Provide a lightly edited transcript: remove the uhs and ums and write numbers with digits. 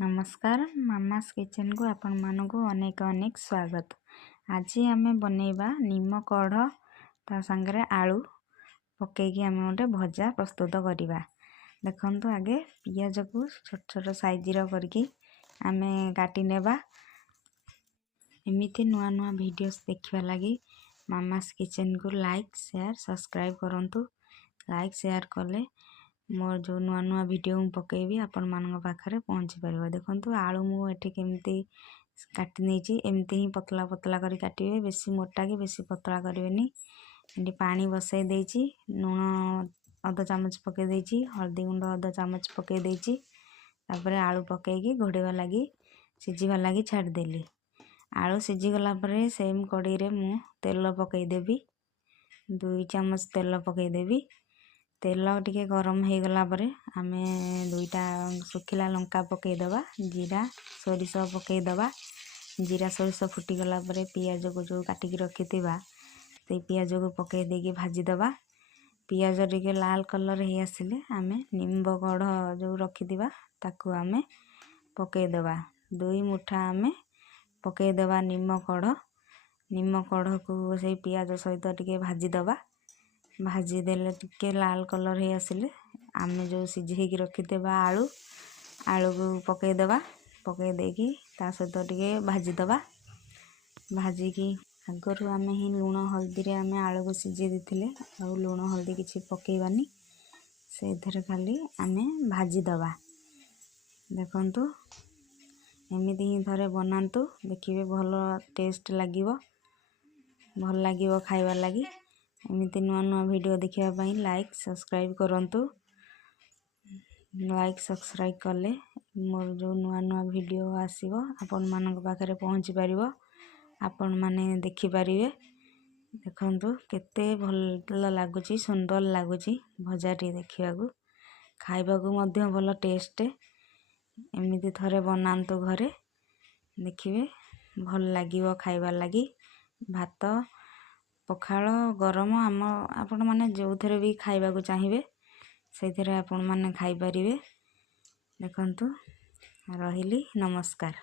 नमस्कार mama's kitchen को आपण मानक अनेक अनेक स्वागत। आज आम बनैबा नीम कढ़ ता संगे आलू पकईकी आम गोटे भजा प्रस्तुत करवा। देखंतु आगे पियाज को छोट छोट साइज करके आम काटी नेबा। एमिति नुआ नुआ वीडियोस देखिबा लगी मामास किचन को लाइक शेयर सब्सक्राइब करंतु। लाइक शेयर कले मोर जो नुआ नुआ वीडियो पकेबी आपण मानक पाखरे पहुँची पारिबो। देखंतु आलू मु एठी केमती काटी नेची एमती ही पतला पतला करी काटिबे, बेसी मोटा कि बेसी पतला करबेनी। एठी पानी बसाई देची, लूण आधा चामच पके देची, हल्दी गुंड आधा चामच पके देची। तापर आलू पकेकी घोड़ेवा लगी सिझीवा लगी छाड़ देली। आलू सिझी गला परे सेम कढ़ी रे मु तेल पकई देबी, 2 चामच तेल पकई देबी। तेल टिके गरम हो गला परे आमे 2टा सुखिला लंका पकई दबा, जीरा सोरिष पकई दबा। जीरा सोरिष फुटी गला परे पियाज को जो काटिकी रखिथिबा ते पियाज को पकई देकी भाजी दबा। पियाज टिके लाल कलर हे आसिले आमे निम्ब कढ़ जो रखिथिबा ताकू आमे पकई दबा। 2 मुठा आमे पकई दबा निम्ब कढ़ को से पियाज सहित टिके भाजी दबा। भाजी देले टिके लाल कलर हे आसिले आमे जो सिझेकी रखिथिबा आलू को पकई दबा। पकई देकी ता सहित टिके भाजी दबा। भाजी की आगरु आमे ही लूण हल्दी रे आमे आलू को सिझे देथिले और लूण हल्दी किछि पकईबानी, से इधर खाली आमे भाजी दबा। देखंतु एमिति ही थरे बनांतु, देखिबे भलो टेस्ट लागिवो, भल लागिवो खाइबा लगी। एमिति नुआ नुआ वीडियो देखिबा पई लाइक सब्सक्राइब करंतु। लाइक सब्सक्राइब कले मोर जो नुआ नुआ वीडियो आसीबो आपण मानक पाखरे पहुँची पारिबो, आपण माने देखि पारिबे। देखंतु केते भल लागुची, सुंदर लागुची भजाटी देखिबाकू, खाइबाकू मध्य भल टेस्ट। एमिति थरे बनांतु घरे, देखिबे भल लागिवो खाइबा लगी। भात पखाल गरम आम आपण माने जो थरे भी खाइबाकू चाहिबे से थरे आपण माने खाइ पारिबे। देखंतु रहिली, नमस्कार।